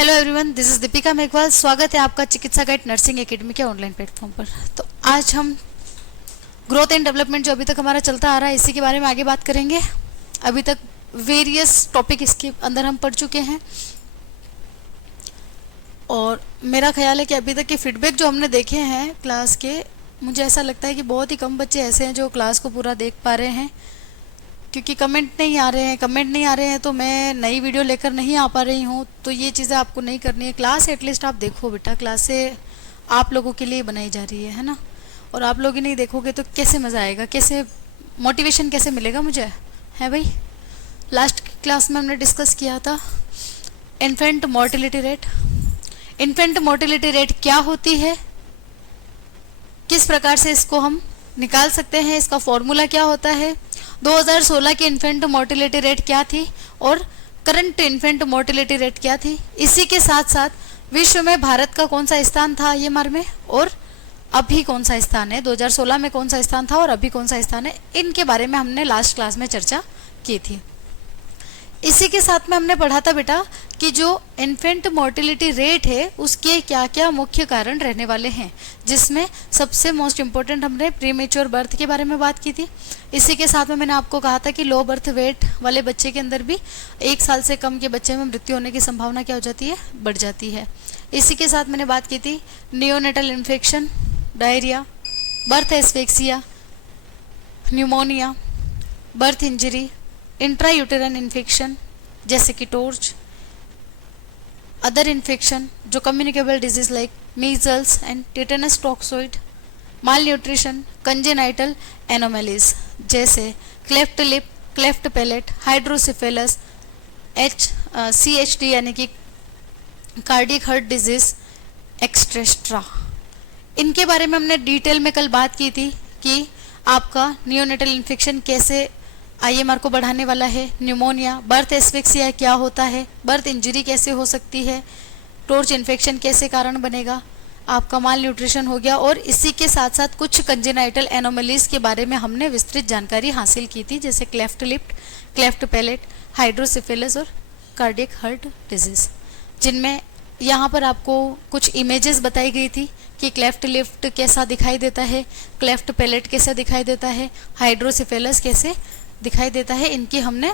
Hello everyone, this is Deepika Meghwal. स्वागत है आपका चिकित्सा गाइड नर्सिंग एकेडमी के ऑनलाइन प्लेटफॉर्म पर। तो आज हम ग्रोथ एंड डेवलपमेंट जो अभी तक हमारा चलता आ रहा है इसी के बारे में आगे बात करेंगे। अभी तक वेरियस टॉपिक इसके अंदर हम पढ़ चुके हैं और मेरा ख्याल है कि अभी तक के फीडबैक जो हमने देखे हैं क्लास के, मुझे ऐसा लगता है कि बहुत ही कम बच्चे ऐसे हैं जो क्लास को पूरा देख पा रहे हैं, क्योंकि कमेंट नहीं आ रहे हैं तो मैं नई वीडियो लेकर नहीं आ पा रही हूँ। तो ये चीज़ें आपको नहीं करनी है। क्लास एटलीस्ट आप देखो बेटा, क्लास से आप लोगों के लिए बनाई जा रही है ना। और आप लोग ही नहीं देखोगे तो कैसे मज़ा आएगा, कैसे मोटिवेशन कैसे मिलेगा मुझे, है भाई। लास्ट क्लास में हमने डिस्कस किया था infant mortality rate. Infant mortality rate क्या होती है, किस प्रकार से इसको हम निकाल सकते हैं, इसका फॉर्मूला क्या होता है, 2016 की इन्फेंट मोर्टिलिटी रेट क्या थी और करंट इन्फेंट मोर्टिलिटी रेट क्या थी। इसी के साथ साथ विश्व में भारत का कौन सा स्थान था आईएमआर में और अभी कौन सा स्थान है, 2016 में कौन सा स्थान था और अभी कौन सा स्थान है, इनके बारे में हमने लास्ट क्लास में चर्चा की थी। इसी के साथ में हमने पढ़ा था बेटा कि जो इन्फेंट मोर्टिलिटी रेट है उसके क्या क्या मुख्य कारण रहने वाले हैं, जिसमें सबसे मोस्ट इम्पोर्टेंट हमने प्रीमेच्योर बर्थ के बारे में बात की थी। इसी के साथ में मैंने आपको कहा था कि लो बर्थ वेट वाले बच्चे के अंदर भी 1 साल से कम के बच्चे में मृत्यु होने की संभावना क्या हो जाती है, बढ़ जाती है। इसी के साथ मैंने बात की थी neonatal infection, diarrhoea, birth asphyxia, pneumonia, birth injury, intrauterine infection जैसे कि टोर्च, अदर इन्फेक्शन जो communicable disease like measles and tetanus toxoid, malnutrition, congenital anomalies जैसे cleft lip, cleft palate, hydrocephalus, CHD यानी कि कार्डियक हार्ट डिजीज एक्सट्रेस्ट्रा। इनके बारे में हमने डिटेल में कल बात की थी कि आपका नियोनेटल इन्फेक्शन कैसे आईएमआर को बढ़ाने वाला है, न्यूमोनिया, बर्थ एस्फेक्सिया क्या होता है, बर्थ इंजरी कैसे हो सकती है, टोर्च इन्फेक्शन कैसे कारण बनेगा, आपका माल न्यूट्रिशन हो गया। और इसी के साथ साथ कुछ कंजेनाइटल एनोमलीज के बारे में हमने विस्तृत जानकारी हासिल की थी, जैसे क्लेफ्ट लिप, क्लेफ्ट पैलेट, हाइड्रोसिफिलस और कार्डियक हार्ट डिजीज, जिनमें यहाँ पर आपको कुछ इमेजेस बताई गई थी कि क्लेफ्ट लिफ्ट कैसा दिखाई देता है, क्लेफ्ट पैलेट कैसा दिखाई देता है, हाइड्रोसिफेलस कैसे दिखाई देता है। इनकी हमने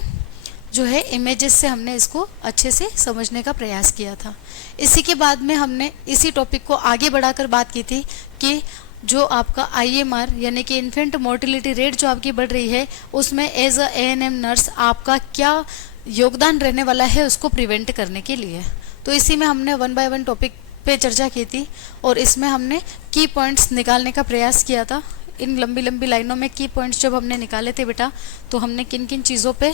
जो है इमेजेस से हमने इसको अच्छे से समझने का प्रयास किया था। इसी के बाद में हमने इसी टॉपिक को आगे बढ़ाकर बात की थी कि जो आपका आईएमआर यानी कि इन्फेंट मोर्टिलिटी रेट जो आपकी बढ़ रही है उसमें एज अ एएनएम नर्स आपका क्या योगदान रहने वाला है उसको प्रिवेंट करने के लिए। तो इसी में हमने 1 बाय 1 टॉपिक पे चर्चा की थी और इसमें हमने की पॉइंट्स निकालने का प्रयास किया था। इन लंबी लंबी लाइनों में की पॉइंट्स जब हमने निकाले थे बेटा, तो हमने किन किन चीज़ों पे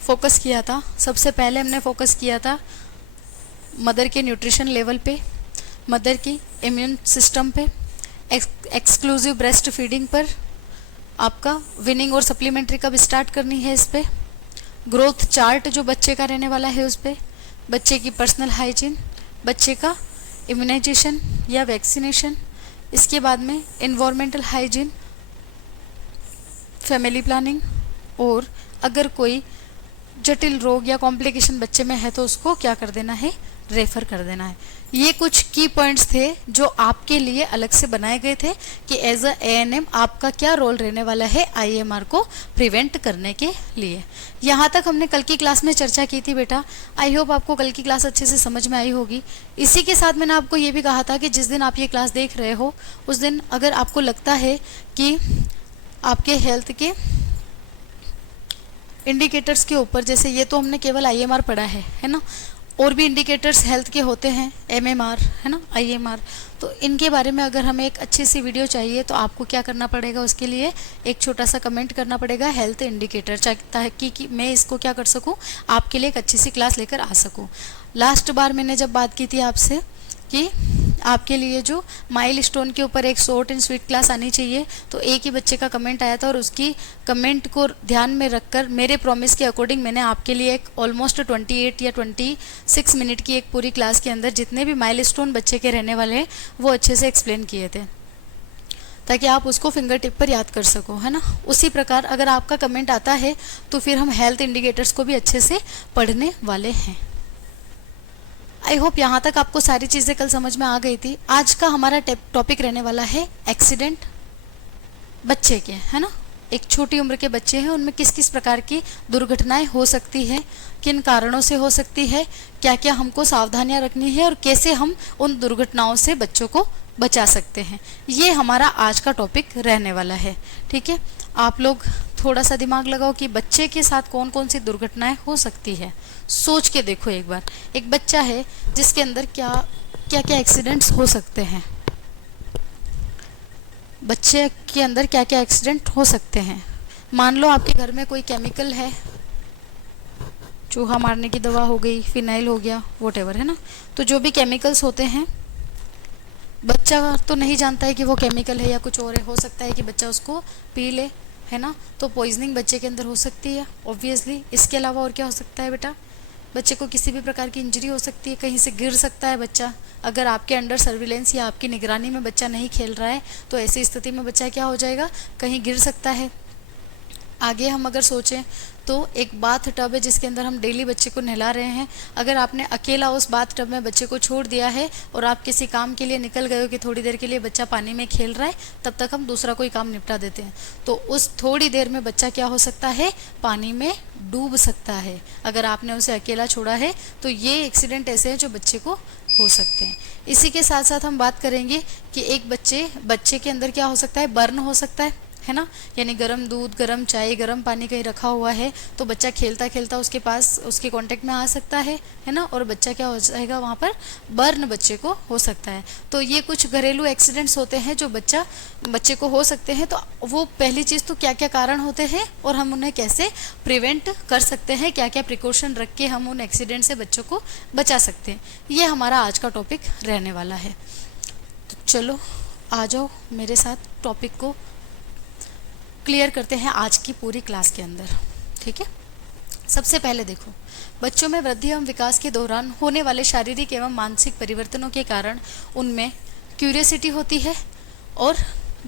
फोकस किया था। सबसे पहले हमने फोकस किया था मदर के न्यूट्रिशन लेवल पे, मदर की इम्यून सिस्टम पे, एक्सक्लूसिव ब्रेस्ट फीडिंग पर, आपका विनिंग और सप्लीमेंट्री कब स्टार्ट करनी है इस पे, ग्रोथ चार्ट जो बच्चे का रहने वाला है उस पे, बच्चे की पर्सनल हाइजीन, बच्चे का इम्यूनाइजेशन या वैक्सीनेशन, इसके बाद में इन्वायरमेंटल हाइजीन, फैमिली प्लानिंग, और अगर कोई जटिल रोग या कॉम्प्लिकेशन बच्चे में है तो उसको क्या कर देना है, रेफर कर देना है। ये कुछ की पॉइंट्स थे जो आपके लिए अलग से बनाए गए थे कि एज अ एएनएम आपका क्या रोल रहने वाला है आईएमआर को प्रिवेंट करने के लिए। यहाँ तक हमने कल की क्लास में चर्चा की थी बेटा। आई होप आपको कल की क्लास अच्छे से समझ में आई होगी। इसी के साथ मैंने आपको ये भी कहा था कि जिस दिन आप ये क्लास देख रहे हो उस दिन अगर आपको लगता है कि आपके हेल्थ के इंडिकेटर्स के ऊपर, जैसे ये तो हमने केवल आईएमआर पढ़ा है ना, और भी इंडिकेटर्स हेल्थ के होते हैं, एमएमआर है ना, आईएमआर, तो इनके बारे में अगर हमें एक अच्छी सी वीडियो चाहिए तो आपको क्या करना पड़ेगा, उसके लिए एक छोटा सा कमेंट करना पड़ेगा हेल्थ इंडिकेटर, ताकि कि मैं इसको क्या कर सकूं, आपके लिए एक अच्छी सी क्लास लेकर आ सकूं। लास्ट बार मैंने जब बात की थी आपसे कि आपके लिए जो माइलस्टोन के ऊपर एक शॉर्ट एंड स्वीट क्लास आनी चाहिए, तो एक ही बच्चे का कमेंट आया था और उसकी कमेंट को ध्यान में रखकर मेरे प्रॉमिस के अकॉर्डिंग मैंने आपके लिए एक ऑलमोस्ट 28 या 26 मिनट की एक पूरी क्लास के अंदर जितने भी माइलस्टोन बच्चे के रहने वाले हैं वो अच्छे से एक्सप्लेन किए थे, ताकि आप उसको फिंगर टिप पर याद कर सको, है ना। उसी प्रकार अगर आपका कमेंट आता है तो फिर हम हेल्थ इंडिकेटर्स को भी अच्छे से पढ़ने वाले हैं। आई होप यहाँ तक आपको सारी चीज़ें कल समझ में आ गई थी। आज का हमारा टॉपिक रहने वाला है एक्सीडेंट बच्चे के, है ना। एक छोटी उम्र के बच्चे हैं, उनमें किस किस प्रकार की दुर्घटनाएं हो सकती है, किन कारणों से हो सकती है, क्या क्या हमको सावधानियां रखनी है और कैसे हम उन दुर्घटनाओं से बच्चों को बचा सकते हैं, ये हमारा आज का टॉपिक रहने वाला है। ठीक है, आप लोग थोड़ा सा दिमाग लगाओ कि बच्चे के साथ कौन कौन सी दुर्घटनाएं हो सकती है। सोच के देखो एक बार, एक बच्चा है जिसके अंदर क्या क्या क्या एक्सीडेंट्स हो सकते हैं। बच्चे के अंदर क्या क्या एक्सीडेंट हो सकते हैं। मान लो आपके घर में कोई केमिकल है, चूहा मारने की दवा हो गई, फिनाइल हो गया, वॉटेवर, है ना। तो जो भी केमिकल्स होते हैं, बच्चा तो नहीं जानता है कि वो केमिकल है या कुछ और है। हो सकता है कि बच्चा उसको पी ले, है ना, तो पॉइजनिंग बच्चे के अंदर हो सकती है ऑब्वियसली। इसके अलावा और क्या हो सकता है बेटा, बच्चे को किसी भी प्रकार की इंजरी हो सकती है, कहीं से गिर सकता है बच्चा। अगर आपके अंडर सर्विलेंस या आपकी निगरानी में बच्चा नहीं खेल रहा है तो ऐसी स्थिति में बच्चा क्या हो जाएगा, कहीं गिर सकता है। आगे हम अगर सोचें तो एक बाथ टब है जिसके अंदर हम डेली बच्चे को नहला रहे हैं। अगर आपने अकेला उस बाथ टब में बच्चे को छोड़ दिया है और आप किसी काम के लिए निकल गए हो कि थोड़ी देर के लिए बच्चा पानी में खेल रहा है, तब तक हम दूसरा कोई काम निपटा देते हैं, तो उस थोड़ी देर में बच्चा क्या हो सकता है, पानी में डूब सकता है। अगर आपने उसे अकेला छोड़ा है तो ये एक्सीडेंट ऐसे हैं जो बच्चे को हो सकते हैं। इसी के साथ साथ हम बात करेंगे कि एक बच्चे के अंदर क्या हो सकता है, बर्न हो सकता है ना। यानी गर्म दूध, गर्म चाय, गर्म पानी कहीं रखा हुआ है तो बच्चा खेलता खेलता उसके पास, उसके कांटेक्ट में आ सकता है ना, और बच्चा क्या हो जाएगा, वहाँ पर बर्न बच्चे को हो सकता है। तो ये कुछ घरेलू एक्सीडेंट्स होते हैं जो बच्चे को हो सकते हैं। तो वो पहली चीज़ तो क्या क्या कारण होते हैं और हम उन्हें कैसे प्रिवेंट कर सकते हैं, क्या क्या प्रिकॉशन रख के हम उन एक्सीडेंट से बच्चों को बचा सकते हैं, ये हमारा आज का टॉपिक रहने वाला है। तो चलो आ जाओ मेरे साथ, टॉपिक को क्लियर करते हैं आज की पूरी क्लास के अंदर। ठीक है, सबसे पहले देखो, बच्चों में वृद्धि एवं विकास के दौरान होने वाले शारीरिक एवं मानसिक परिवर्तनों के कारण उनमें क्यूरियोसिटी होती है और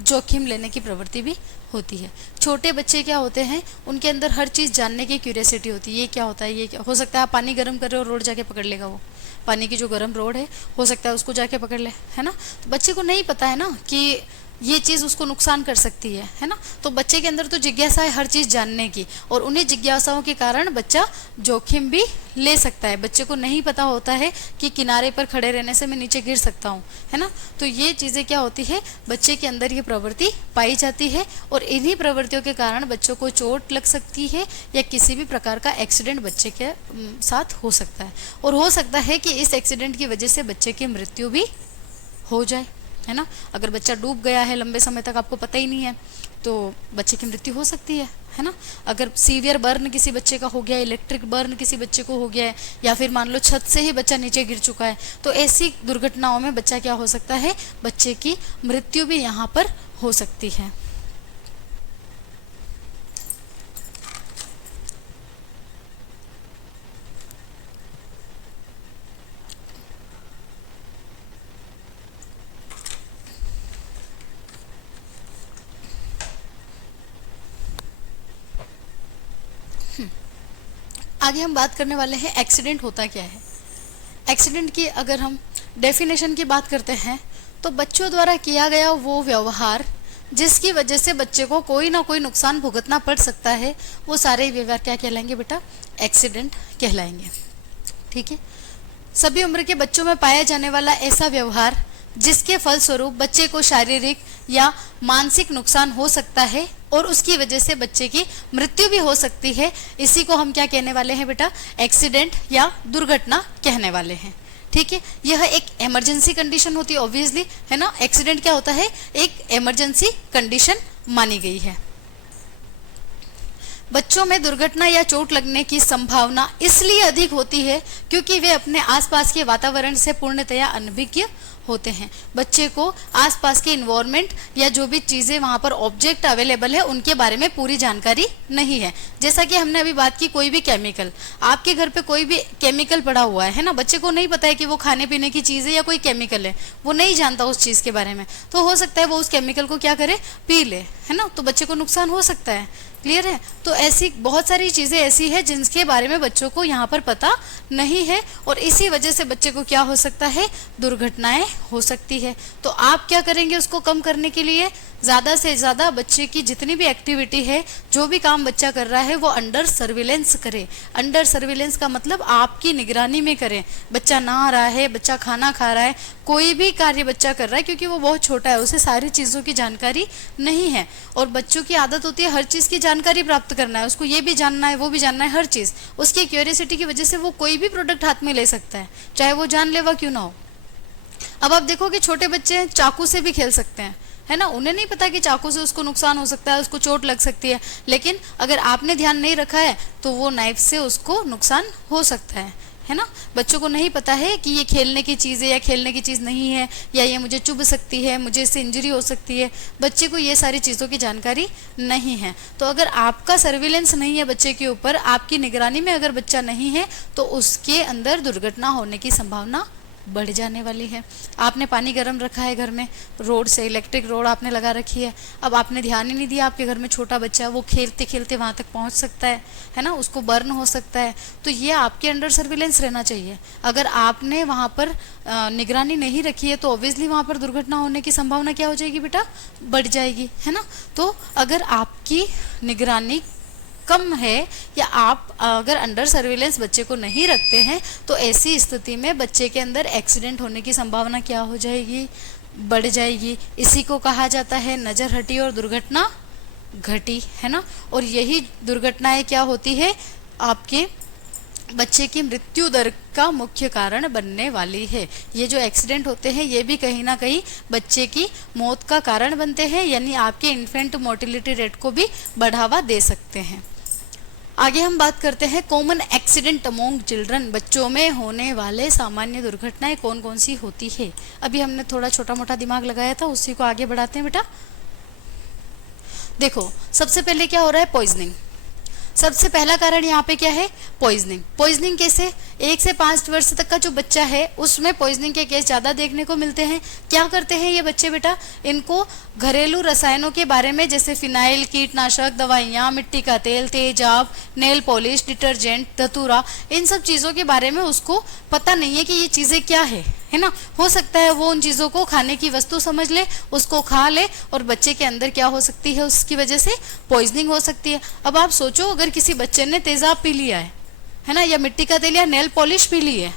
जोखिम लेने की प्रवृत्ति भी होती है। छोटे बच्चे क्या होते हैं, उनके अंदर हर चीज़ जानने की क्यूरियोसिटी होती है। ये क्या होता है, ये क्या हो सकता है, आप पानी गर्म कर रहे हो, रोड जाके पकड़ लेगा वो, पानी की जो गर्म रोड है, हो सकता है उसको जाके पकड़ ले, है ना। तो बच्चे को नहीं पता है ना कि ये चीज़ उसको नुकसान कर सकती है ना। तो बच्चे के अंदर तो जिज्ञासा है हर चीज़ जानने की, और उन्हीं जिज्ञासाओं के कारण बच्चा जोखिम भी ले सकता है। बच्चे को नहीं पता होता है कि किनारे पर खड़े रहने से मैं नीचे गिर सकता हूँ, है ना। तो ये चीज़ें क्या होती है, बच्चे के अंदर ये प्रवृत्ति पाई जाती है, और इन्हीं प्रवृत्तियों के कारण बच्चों को चोट लग सकती है या किसी भी प्रकार का एक्सीडेंट बच्चे के साथ हो सकता है। और हो सकता है कि इस एक्सीडेंट की वजह से बच्चे की मृत्यु भी हो जाए, है ना। अगर बच्चा डूब गया है लंबे समय तक, आपको पता ही नहीं है, तो बच्चे की मृत्यु हो सकती है ना। अगर सीवियर बर्न किसी बच्चे का हो गया, इलेक्ट्रिक बर्न किसी बच्चे को हो गया है, या फिर मान लो छत से ही बच्चा नीचे गिर चुका है, तो ऐसी दुर्घटनाओं में बच्चा क्या हो सकता है, बच्चे की मृत्यु भी यहाँ पर हो सकती है। आगे हम बात करने वाले हैं एक्सीडेंट होता क्या है। एक्सीडेंट की अगर हम डेफिनेशन की बात करते हैं तो बच्चों द्वारा किया गया वो व्यवहार जिसकी वजह से बच्चे को कोई ना कोई नुकसान भुगतना पड़ सकता है, वो सारे व्यवहार क्या कहलाएंगे बेटा, एक्सीडेंट कहलाएंगे। ठीक है, सभी उम्र के बच्चों में पाया जाने वाला ऐसा व्यवहार जिसके फलस्वरूप बच्चे को शारीरिक या मानसिक नुकसान हो सकता है और उसकी वजह से बच्चे की मृत्यु भी हो सकती है, इसी को हम क्या कहने वाले हैं बेटा, एक्सीडेंट या दुर्घटना कहने वाले हैं। ठीक है, यह एक इमरजेंसी कंडीशन होती है ऑब्वियसली, है ना। एक्सीडेंट क्या होता है, एक इमरजेंसी कंडीशन मानी गई है। बच्चों में दुर्घटना या चोट लगने की संभावना इसलिए अधिक होती है क्योंकि वे अपने आसपास के वातावरण से पूर्णतया अनभिज्ञ होते हैं। बच्चे को आसपास के इन्वायरमेंट या जो भी चीज़ें वहाँ पर ऑब्जेक्ट अवेलेबल है उनके बारे में पूरी जानकारी नहीं है। जैसा कि हमने अभी बात की, कोई भी केमिकल, आपके घर पे कोई भी केमिकल पड़ा हुआ है ना, बच्चे को नहीं पता है कि वो खाने पीने की चीज़ है या कोई केमिकल है, वो नहीं जानता उस चीज़ के बारे में, तो हो सकता है वो उस केमिकल को क्या करे, पी ले, है ना, तो बच्चे को नुकसान हो सकता है। क्लियर है। तो ऐसी बहुत सारी चीज़ें ऐसी है जिनके बारे में बच्चों को यहाँ पर पता नहीं है, और इसी वजह से बच्चे को क्या हो सकता है, दुर्घटनाएं हो सकती है। तो आप क्या करेंगे उसको कम करने के लिए, ज़्यादा से ज़्यादा बच्चे की जितनी भी एक्टिविटी है, जो भी काम बच्चा कर रहा है वो अंडर सर्विलेंस करें। अंडर सर्विलेंस का मतलब आपकी निगरानी में करें। बच्चा नहा रहा है, बच्चा खाना खा रहा है, कोई भी कार्य बच्चा कर रहा है, क्योंकि वो बहुत छोटा है, उसे सारी चीज़ों की जानकारी नहीं है। और बच्चों की आदत होती है हर चीज़ की जानकारी प्राप्त करना है, उसको ये भी जानना है वो भी जानना है, हर चीज़। उसकी क्यूरियोसिटी की वजह से वो कोई भी प्रोडक्ट हाथ में ले सकता है, चाहे वो जानलेवा क्यों ना हो। अब आप देखो कि छोटे बच्चे चाकू से भी खेल सकते हैं, है ना। उन्हें नहीं पता कि चाकू से उसको नुकसान हो सकता है, उसको चोट लग सकती है, लेकिन अगर आपने ध्यान नहीं रखा है तो वो नाइफ से उसको नुकसान हो सकता है ना। बच्चों को नहीं पता है कि ये खेलने की चीज़ है या खेलने की चीज़ नहीं है, या ये मुझे चुभ सकती है, मुझे इससे इंजरी हो सकती है। बच्चे को ये सारी चीज़ों की जानकारी नहीं है। तो अगर आपका सर्विलेंस नहीं है बच्चे के ऊपर, आपकी निगरानी में अगर बच्चा नहीं है, तो उसके अंदर दुर्घटना होने की संभावना बढ़ जाने वाली है। आपने पानी गर्म रखा है घर में, रोड से इलेक्ट्रिक रोड आपने लगा रखी है, अब आपने ध्यान ही नहीं दिया, आपके घर में छोटा बच्चा है, वो खेलते खेलते वहाँ तक पहुँच सकता है ना, उसको बर्न हो सकता है। तो ये आपके अंडर सर्विलेंस रहना चाहिए। अगर आपने वहाँ पर निगरानी नहीं रखी है तो ऑब्वियसली वहाँ पर दुर्घटना होने की संभावना क्या हो जाएगी बेटा, बढ़ जाएगी, है ना। तो अगर आपकी निगरानी कम है या आप अगर अंडर सर्विलेंस बच्चे को नहीं रखते हैं, तो ऐसी स्थिति में बच्चे के अंदर एक्सीडेंट होने की संभावना क्या हो जाएगी, बढ़ जाएगी। इसी को कहा जाता है नज़र हटी और दुर्घटना घटी, है ना। और यही दुर्घटनाएं क्या होती है, आपके बच्चे की मृत्यु दर का मुख्य कारण बनने वाली है। ये जो एक्सीडेंट होते हैं ये भी कहीं ना कहीं बच्चे की मौत का कारण बनते हैं, यानी आपके इन्फेंट मोर्टिलिटी रेट को भी बढ़ावा दे सकते हैं। आगे हम बात करते हैं कॉमन एक्सीडेंट अमोंग चिल्ड्रन। बच्चों में होने वाले सामान्य दुर्घटनाएं कौन कौन सी होती है। अभी हमने थोड़ा छोटा मोटा दिमाग लगाया था, उसी को आगे बढ़ाते हैं बेटा। देखो सबसे पहले क्या हो रहा है, पॉइजनिंग। सबसे पहला कारण यहाँ पे क्या है, पॉइजनिंग। पॉइजनिंग कैसे, 1 से 5 वर्ष तक का जो बच्चा है उसमें पॉइजनिंग के केस ज़्यादा देखने को मिलते हैं। क्या करते हैं ये बच्चे बेटा, इनको घरेलू रसायनों के बारे में, जैसे फिनाइल, कीटनाशक दवाइयाँ, मिट्टी का तेल, तेजाब, नेल पॉलिश, डिटर्जेंट, धतूरा, इन सब चीज़ों के बारे में उसको पता नहीं है कि ये चीज़ें क्या है ना। हो सकता है वो उन चीज़ों को खाने की वस्तु समझ ले, उसको खा ले, और बच्चे के अंदर क्या हो सकती है, उसकी वजह से पॉइजनिंग हो सकती है। अब आप सोचो अगर किसी बच्चे ने तेजाब पी लिया है ना, या मिट्टी का तेल या नेल पॉलिश पी ली है,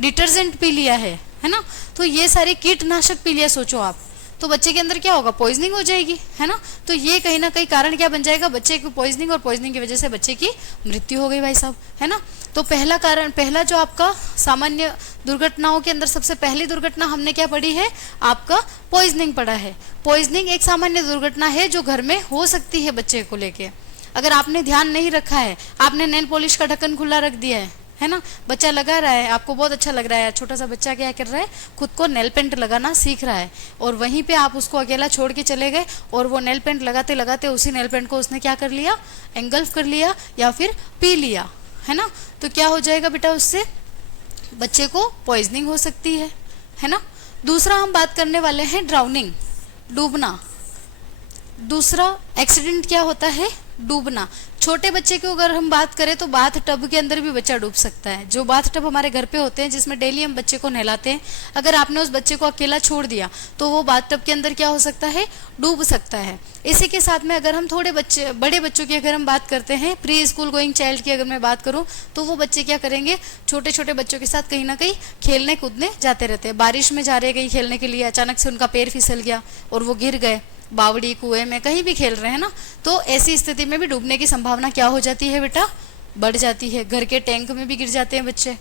डिटर्जेंट पी लिया है ना, तो ये सारे कीटनाशक पी लिया, सोचो आप, तो बच्चे के अंदर क्या होगा, पॉइजनिंग हो जाएगी, है ना। तो ये कहीं ना कहीं कारण क्या बन जाएगा, बच्चे की पॉइजनिंग, और पॉइजनिंग की वजह से बच्चे की मृत्यु हो गई भाई साहब, है ना। तो पहला कारण, पहला जो आपका सामान्य दुर्घटनाओं के अंदर सबसे पहली दुर्घटना हमने क्या पढ़ी है, आपका पॉइजनिंग पढ़ा है। पॉइजनिंग एक सामान्य दुर्घटना है जो घर में हो सकती है बच्चे को लेके। अगर आपने ध्यान नहीं रखा है, आपने नेल पॉलिश का ढक्कन खुला रख दिया है ना, बच्चा लगा रहा है, आपको बहुत अच्छा लग रहा है, छोटा सा बच्चा क्या कर रहा है, खुद को नेल पेंट लगाना सीख रहा है, और वहीं पे आप उसको अकेला छोड़ के चले गए, और वो नेल पेंट लगाते लगाते उसी नेल पेंट को उसने क्या कर लिया, एंगल्फ कर लिया या फिर पी लिया, है ना। तो क्या हो जाएगा बेटा, उससे बच्चे को पॉइजनिंग हो सकती है ना। दूसरा हम बात करने वाले हैं ड्राउनिंग, डूबना। दूसरा एक्सीडेंट क्या होता है, डूबना। छोटे बच्चे की अगर हम बात करें तो बाथ टब के अंदर भी बच्चा डूब सकता है। जो बाथ टब हमारे घर पे होते हैं जिसमें डेली हम बच्चे को नहलाते हैं, अगर आपने उस बच्चे को अकेला छोड़ दिया तो वो बाथ टब के अंदर क्या हो सकता है, डूब सकता है। इसी के साथ में अगर हम थोड़े बच्चे, बड़े बच्चों की अगर हम बात करते हैं, प्री स्कूल गोइंग चाइल्ड की अगर मैं बात करूं, तो वो बच्चे क्या करेंगे, छोटे छोटे बच्चों के साथ कहीं ना कहीं खेलने कूदने जाते रहते हैं। बारिश में जा रहे कहीं खेलने के लिए, अचानक से उनका पैर फिसल गया और वो गिर गए, बावड़ी, कुएं में कहीं भी खेल रहे हैं ना, तो ऐसी स्थिति में भी डूबने की संभावना क्या हो जाती है बेटा, बढ़ जाती है। घर के टैंक में भी गिर जाते हैं बच्चे,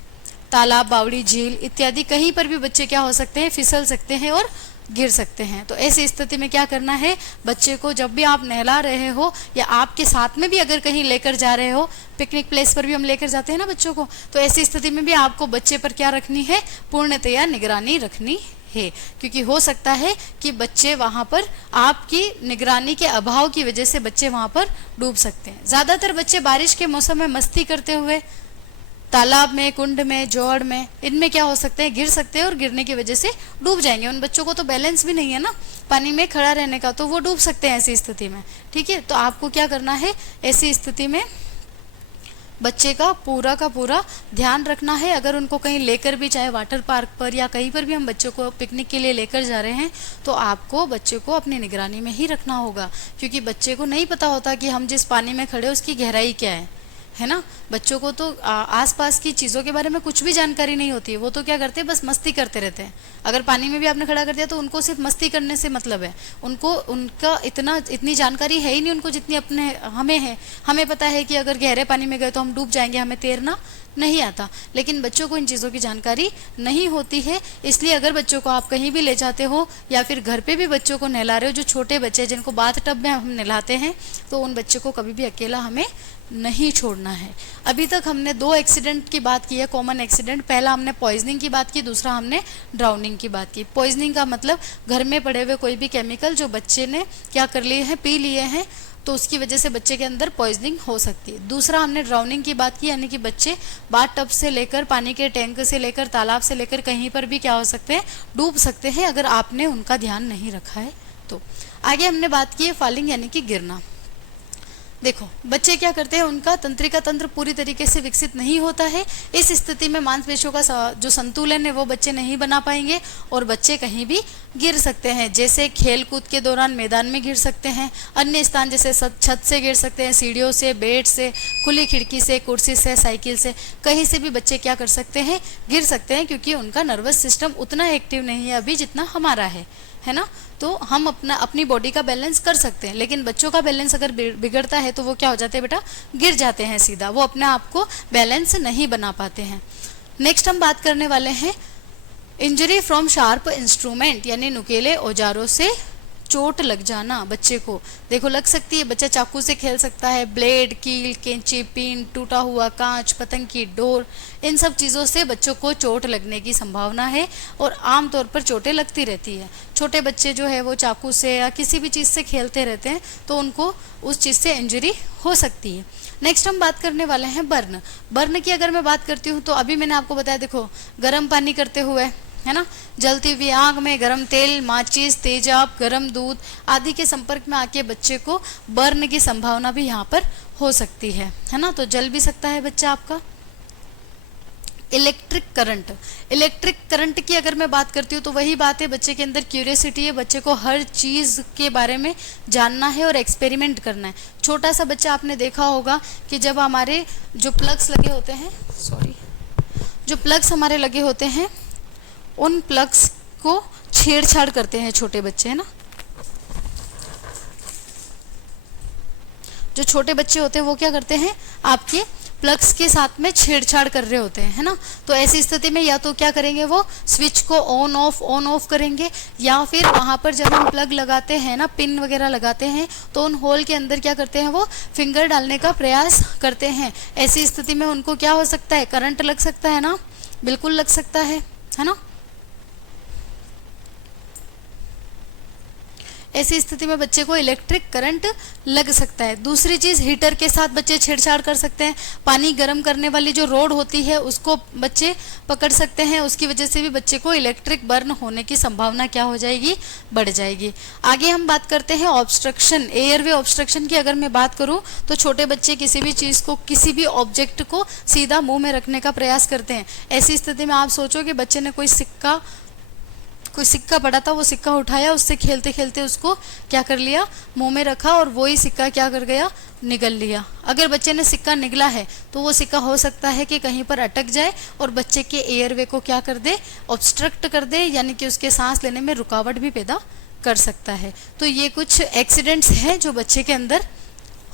तालाब, बावड़ी, झील इत्यादि कहीं पर भी बच्चे क्या हो सकते हैं, फिसल सकते हैं और गिर सकते हैं। तो ऐसी स्थिति में क्या करना है, बच्चे को जब भी आप नहला रहे हो या आपके साथ में भी अगर कहीं लेकर जा रहे हो, पिकनिक प्लेस पर भी हम लेकर जाते हैं ना बच्चों को, तो ऐसी स्थिति में भी आपको बच्चे पर क्या रखनी है, पूर्णतया निगरानी रखनी है, क्योंकि हो सकता है कि बच्चे वहां पर आपकी निगरानी के अभाव की वजह से बच्चे वहां पर डूब सकते हैं। ज्यादातर बच्चे बारिश के मौसम में मस्ती करते हुए तालाब में, कुंड में, जोड़ में, इनमें क्या हो सकते हैं, गिर सकते हैं और गिरने की वजह से डूब जाएंगे। उन बच्चों को तो बैलेंस भी नहीं है ना पानी में खड़ा रहने का, तो वो डूब सकते हैं ऐसी स्थिति में। ठीक है, तो आपको क्या करना है, ऐसी स्थिति में बच्चे का पूरा ध्यान रखना है। अगर उनको कहीं लेकर भी, चाहे वाटर पार्क पर या कहीं पर भी हम बच्चों को पिकनिक के लिए लेकर जा रहे हैं, तो आपको बच्चे को अपनी निगरानी में ही रखना होगा, क्योंकि बच्चे को नहीं पता होता कि हम जिस पानी में खड़े उसकी गहराई क्या है ना। बच्चों को तो आसपास की चीज़ों के बारे में कुछ भी जानकारी नहीं होती है, वो तो क्या करते हैं, बस मस्ती करते रहते हैं। अगर पानी में भी आपने खड़ा कर दिया तो उनको सिर्फ मस्ती करने से मतलब है, उनको उनका इतनी जानकारी है ही नहीं उनको जितनी अपने हमें है। हमें पता है कि अगर गहरे पानी में गए तो हम डूब जाएंगे, हमें तैरना नहीं आता, लेकिन बच्चों को इन चीज़ों की जानकारी नहीं होती है। इसलिए अगर बच्चों को आप कहीं भी ले जाते हो या फिर घर पे भी बच्चों को नहला रहे हो, जो छोटे बच्चे जिनको बाथ टब में हम नहलाते हैं, तो उन बच्चों को कभी भी अकेला हमें नहीं छोड़ना है। अभी तक हमने 2 एक्सीडेंट की बात की है, कॉमन एक्सीडेंट। पहला हमने पॉइजनिंग की बात की, दूसरा हमने ड्राउनिंग की बात की। पॉइजनिंग का मतलब घर में पड़े हुए कोई भी केमिकल जो बच्चे ने क्या कर लिए हैं, पी लिए हैं, तो उसकी वजह से बच्चे के अंदर पॉइजनिंग हो सकती है। दूसरा हमने ड्राउनिंग की बात की, यानी कि बच्चे बाथ टब से लेकर, पानी के टैंक से लेकर, तालाब से लेकर कहीं पर भी क्या हो सकते हैं, डूब सकते हैं, अगर आपने उनका ध्यान नहीं रखा है तो। आगे हमने बात की है फॉलिंग यानी कि गिरना। देखो बच्चे क्या करते हैं, उनका तंत्रिका तंत्र पूरी तरीके से विकसित नहीं होता है। इस स्थिति में मांसपेशियों का जो संतुलन है वो बच्चे नहीं बना पाएंगे और बच्चे कहीं भी गिर सकते हैं। जैसे खेल कूद के दौरान मैदान में गिर सकते हैं, अन्य स्थान जैसे छत से गिर सकते हैं, सीढ़ियों से, बेड से, खुली खिड़की से, कुर्सी से, साइकिल से, कहीं से भी बच्चे क्या कर सकते हैं, गिर सकते हैं, क्योंकि उनका नर्वस सिस्टम उतना एक्टिव नहीं है अभी जितना हमारा है ना। तो हम अपनी बॉडी का बैलेंस कर सकते हैं, लेकिन बच्चों का बैलेंस अगर बिगड़ता है तो वो क्या हो जाते हैं बेटा, गिर जाते हैं सीधा, वो अपने आप को बैलेंस नहीं बना पाते हैं। नेक्स्ट हम बात करने वाले हैं इंजरी फ्रॉम शार्प इंस्ट्रूमेंट, यानी नुकीले औजारों से चोट लग जाना बच्चे को। देखो लग सकती है, बच्चा चाकू से खेल सकता है, ब्लेड, कील, कैंची, पिन, टूटा हुआ कांच, पतंग की डोर, इन सब चीज़ों से बच्चों को चोट लगने की संभावना है और आमतौर पर चोटें लगती रहती है। छोटे बच्चे जो है वो चाकू से या किसी भी चीज़ से खेलते रहते हैं तो उनको उस चीज़ से इंजरी हो सकती है। नेक्स्ट हम बात करने वाले हैं बर्न। बर्न की अगर मैं बात करती हूँ तो अभी मैंने आपको बताया, देखो गर्म पानी करते हुए, है ना, जलती हुई आग में गर्म तेल, माचिस, तेजाब, गर्म दूध आदि के संपर्क में आके बच्चे को बर्न की संभावना भी यहाँ पर हो सकती है ना, तो जल भी सकता है बच्चा आपका। इलेक्ट्रिक करंट की अगर मैं बात करती हूँ तो वही बात है, बच्चे के अंदर क्यूरियोसिटी है, बच्चे को हर चीज़ के बारे में जानना है और एक्सपेरिमेंट करना है। छोटा सा बच्चा आपने देखा होगा कि जब हमारे जो प्लग्स लगे होते हैं, जो प्लग्स हमारे लगे होते हैं, उन प्लग्स को छेड़छाड़ करते हैं छोटे बच्चे, है ना। जो छोटे बच्चे होते हैं वो क्या करते हैं, आपके प्लग्स के साथ में छेड़छाड़ कर रहे होते हैं, है ना। तो ऐसी स्थिति में या तो क्या करेंगे, वो स्विच को ऑन ऑफ करेंगे, या फिर वहाँ पर जब हम प्लग लगाते हैं ना, पिन वगैरह लगाते हैं, तो उन होल के अंदर क्या करते हैं, वो फिंगर डालने का प्रयास करते हैं। ऐसी स्थिति में उनको क्या हो सकता है, करंट लग सकता है ना, बिल्कुल लग सकता है ना। ऐसी स्थिति में बच्चे को इलेक्ट्रिक करंट लग सकता है। दूसरी चीज़, हीटर के साथ बच्चे छेड़छाड़ कर सकते हैं। पानी गर्म करने वाली जो रोड होती है उसको बच्चे पकड़ सकते हैं, उसकी वजह से भी बच्चे को इलेक्ट्रिक बर्न होने की संभावना क्या हो जाएगी, बढ़ जाएगी। आगे हम बात करते हैं ऑब्स्ट्रक्शन, एयरवे ऑब्स्ट्रक्शन की अगर मैं बात करूं तो छोटे बच्चे किसी भी चीज़ को, किसी भी ऑब्जेक्ट को सीधा मुंह में रखने का प्रयास करते हैं। ऐसी स्थिति में आप सोचो कि बच्चे ने कोई सिक्का पड़ा था, वो सिक्का उठाया, उससे खेलते खेलते उसको क्या कर लिया, मुंह में रखा और वही सिक्का क्या कर गया, निगल लिया। अगर बच्चे ने सिक्का निगला है तो वो सिक्का हो सकता है कि कहीं पर अटक जाए और बच्चे के एयरवे को क्या कर दे, ऑब्स्ट्रक्ट कर दे, यानी कि उसके सांस लेने में रुकावट भी पैदा कर सकता है। तो ये कुछ एक्सीडेंट्स हैं जो बच्चे के अंदर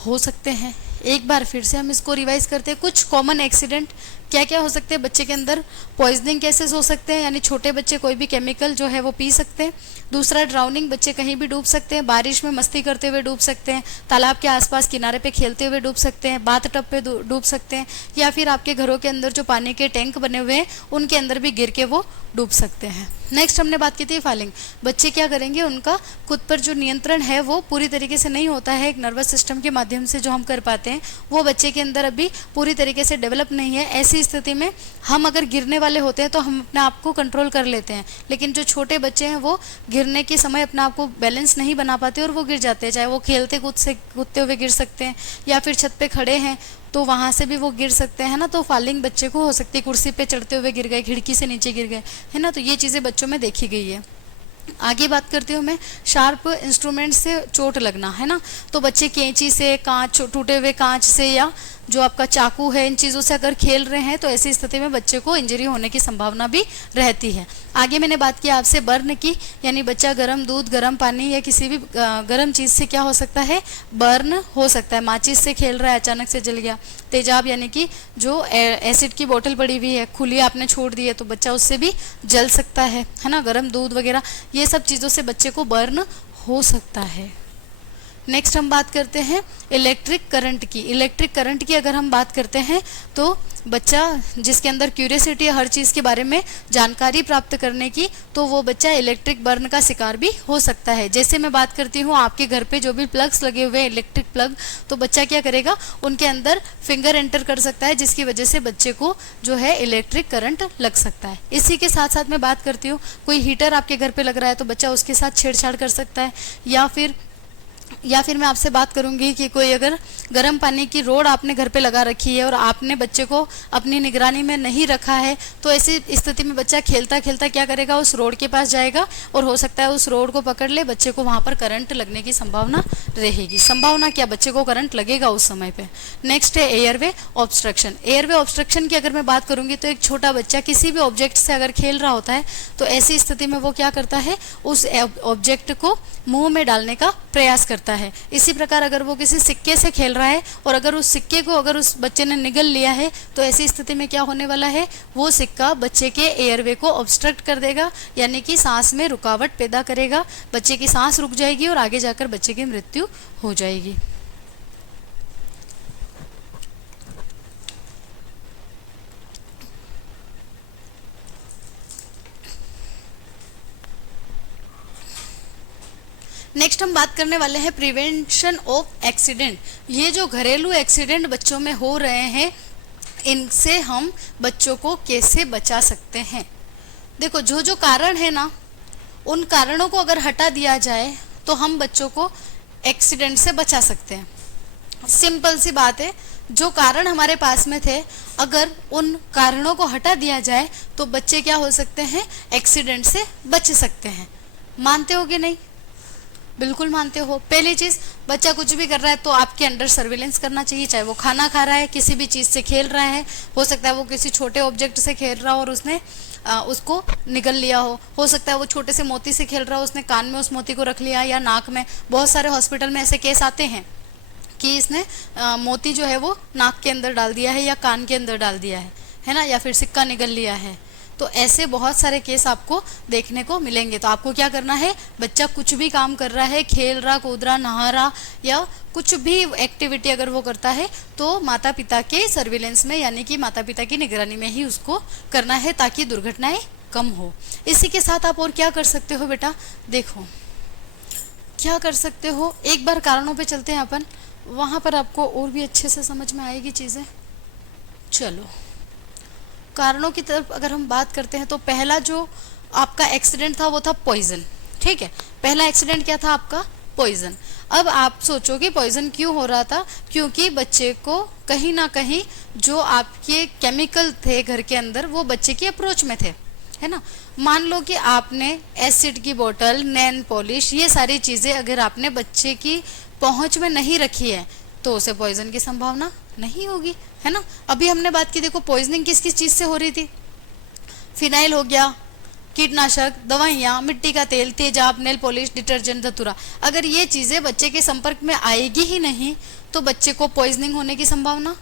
हो सकते हैं। एक बार फिर से हम इसको रिवाइज करते हैं। कुछ कॉमन एक्सीडेंट क्या क्या हो सकते हैं बच्चे के अंदर, पॉइजनिंग केसेस हो सकते हैं, यानी छोटे बच्चे कोई भी केमिकल जो है वो पी सकते हैं। दूसरा ड्राउनिंग, बच्चे कहीं भी डूब सकते हैं, बारिश में मस्ती करते हुए डूब सकते हैं, तालाब के आसपास किनारे पे खेलते हुए डूब सकते हैं, बाथ टब पे डूब सकते हैं, या फिर आपके घरों के अंदर जो पानी के टैंक बने हुए हैं उनके अंदर भी गिर के वो डूब सकते हैं। नेक्स्ट हमने बात की थी फॉलिंग। बच्चे क्या करेंगे, उनका खुद पर जो नियंत्रण है वो पूरी तरीके से नहीं होता है, एक नर्वस सिस्टम के माध्यम से जो हम कर पाते हैं वो बच्चे के अंदर अभी पूरी तरीके से डेवलप नहीं है। ऐसी ऐसी स्थिति में हम अगर गिरने वाले होते हैं तो हम अपने आप को कंट्रोल कर लेते हैं, लेकिन जो छोटे बच्चे हैं वो गिरने के समय अपने आप को बैलेंस नहीं बना पाते और वो गिर जाते हैं। चाहे वो खेलते कूदते हुए गिर सकते हैं, या फिर छत पे खड़े हैं तो वहाँ से भी वो गिर सकते हैं, है ना। तो फॉलिंग बच्चे को हो सकती है, कुर्सी पे चढ़ते हुए गिर गए, खिड़की से नीचे गिर गए, है ना। तो ये चीज़ें बच्चों में देखी गई है। आगे बात करती हूँ मैं, शार्प इंस्ट्रूमेंट से चोट लगना, है ना। तो बच्चे कैंची से, कांच, टूटे हुए कांच से, या जो आपका चाकू है, इन चीज़ों से अगर खेल रहे हैं तो ऐसी स्थिति में बच्चे को इंजरी होने की संभावना भी रहती है। आगे मैंने बात की आपसे बर्न की, यानी बच्चा गर्म दूध, गर्म पानी या किसी भी गर्म चीज़ से क्या हो सकता है, बर्न हो सकता है। माचिस से खेल रहा है, अचानक से जल गया। तेजाब यानी कि जो एसिड की बोतल पड़ी हुई है, खुली आपने छोड़ दी है, तो बच्चा उससे भी जल सकता है ना। गर्म दूध वगैरह, ये सब चीज़ों से बच्चे को बर्न हो सकता है। नेक्स्ट हम बात करते हैं इलेक्ट्रिक करंट की। इलेक्ट्रिक करंट की अगर हम बात करते हैं तो बच्चा जिसके अंदर क्यूरियोसिटी है हर चीज़ के बारे में जानकारी प्राप्त करने की, तो वो बच्चा इलेक्ट्रिक बर्न का शिकार भी हो सकता है। जैसे मैं बात करती हूँ आपके घर पे जो भी प्लग्स लगे हुए हैं, इलेक्ट्रिक प्लग, तो बच्चा क्या करेगा, उनके अंदर फिंगर एंटर कर सकता है, जिसकी वजह से बच्चे को जो है इलेक्ट्रिक करंट लग सकता है। इसी के साथ साथ मैं बात करती हूँ, कोई हीटर आपके घर पे लग रहा है तो बच्चा उसके साथ छेड़छाड़ कर सकता है, या फिर मैं आपसे बात करूंगी कि कोई अगर गर्म पानी की रोड आपने घर पे लगा रखी है और आपने बच्चे को अपनी निगरानी में नहीं रखा है, तो ऐसी स्थिति में बच्चा खेलता खेलता क्या करेगा, उस रोड के पास जाएगा और हो सकता है उस रोड को पकड़ ले, बच्चे को वहां पर करंट लगने की संभावना रहेगी। संभावना क्या, बच्चे को करंट लगेगा उस समय पे। नेक्स्ट है एयरवे ऑब्स्ट्रक्शन। एयरवे ऑब्स्ट्रक्शन की अगर मैं बात करूंगी तो एक छोटा बच्चा किसी भी ऑब्जेक्ट से अगर खेल रहा होता है तो ऐसी स्थिति में वो क्या करता है, उस ऑब्जेक्ट को मुंह में डालने का प्रयास करता है। इसी प्रकार अगर वो किसी सिक्के से खेल रहा है और अगर उस सिक्के को अगर उस बच्चे ने निगल लिया है तो ऐसी स्थिति में क्या होने वाला है, वो सिक्का बच्चे के एयरवे को ऑब्स्ट्रक्ट कर देगा, यानी कि सांस में रुकावट पैदा करेगा, बच्चे की सांस रुक जाएगी और आगे जाकर बच्चे की मृत्यु हो जाएगी। नेक्स्ट हम बात करने वाले हैं प्रिवेंशन ऑफ एक्सीडेंट। ये जो घरेलू एक्सीडेंट बच्चों में हो रहे हैं, इनसे हम बच्चों को कैसे बचा सकते हैं। देखो, जो जो कारण है ना, उन कारणों को अगर हटा दिया जाए तो हम बच्चों को एक्सीडेंट से बचा सकते हैं। सिंपल सी बात है, जो कारण हमारे पास में थे, अगर उन कारणों को हटा दिया जाए तो बच्चे क्या हो सकते हैं, एक्सीडेंट से बच सकते हैं। मानते हो कि नहीं? बिल्कुल मानते हो। पहली चीज, बच्चा कुछ भी कर रहा है तो आपके अंडर सर्विलेंस करना चाहिए, चाहे वो खाना खा रहा है, किसी भी चीज से खेल रहा है, हो सकता है वो किसी छोटे ऑब्जेक्ट से खेल रहा हो और उसने उसको निगल लिया हो सकता है वो छोटे से मोती से खेल रहा हो, उसने कान में उस मोती को रख लिया या नाक में। बहुत सारे हॉस्पिटल में ऐसे केस आते हैं कि इसने मोती जो है वो नाक के अंदर डाल दिया है या कान के अंदर डाल दिया है ना, या फिर सिक्का निगल लिया है। तो ऐसे बहुत सारे केस आपको देखने को मिलेंगे। तो आपको क्या करना है, बच्चा कुछ भी काम कर रहा है, खेल रहा, कूद रहा, नहा रहा या कुछ भी एक्टिविटी अगर वो करता है तो माता पिता के सर्विलेंस में, यानी कि माता पिता की निगरानी में ही उसको करना है, ताकि दुर्घटनाएं कम हो। इसी के साथ आप और क्या कर सकते हो बेटा, देखो क्या कर सकते हो, एक बार कारणों पे चलते हैं अपन, वहां पर आपको और भी अच्छे से समझ में आएगी चीजें। चलो, कारणों की तरफ अगर हम बात करते हैं तो पहला जो आपका एक्सीडेंट था वो था पॉइजन। ठीक है, पहला एक्सीडेंट क्या था आपका, पॉइजन। अब आप सोचो कि पॉइजन क्यों हो रहा था, क्योंकि बच्चे को कहीं ना कहीं जो आपके केमिकल थे घर के अंदर वो बच्चे की अप्रोच में थे, है ना। मान लो कि आपने एसिड की बोतल, नेल पॉलिश, ये सारी चीजें अगर आपने बच्चे की पहुंच में नहीं रखी है तो उसे पॉइजन की संभावना नहीं होगी, है ना। अभी हमने बात की, देखो पॉइजनिंग किस किस चीज से हो रही थी, फिनाइल हो गया, कीटनाशक, दवाइयाँ, मिट्टी का तेल, तेजाब, नेल पॉलिश, डिटर्जेंट, धतूरा। अगर ये चीजें बच्चे के संपर्क में आएगी ही नहीं तो बच्चे को पॉइजनिंग होने की संभावना